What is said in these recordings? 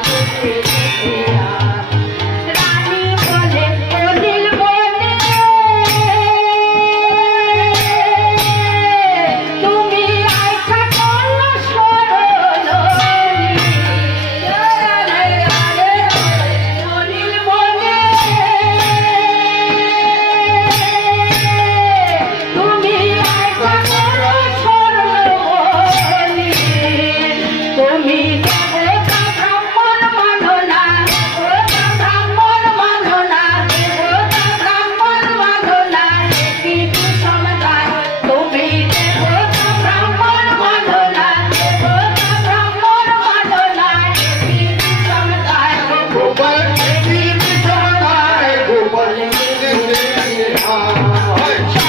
Thank you. Hare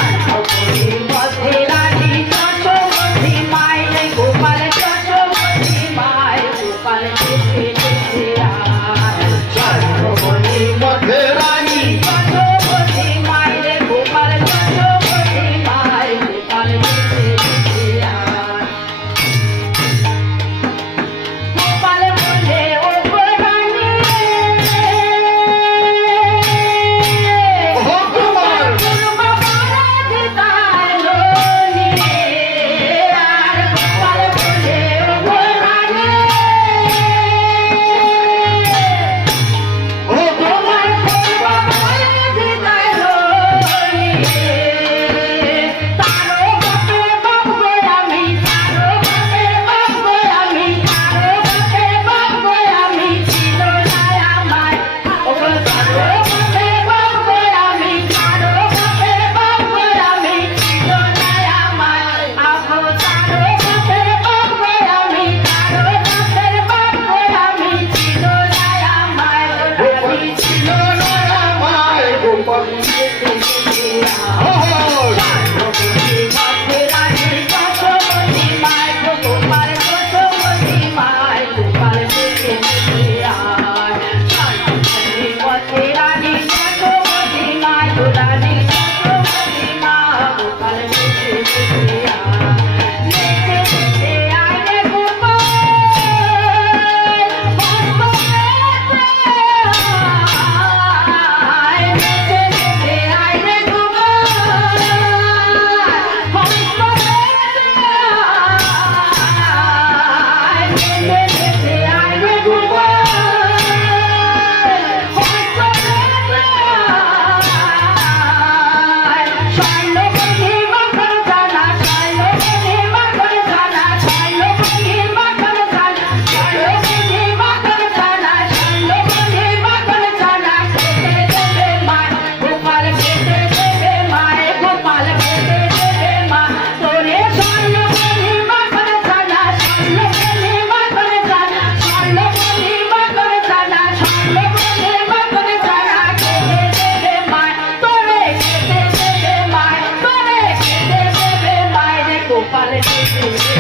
Thank you.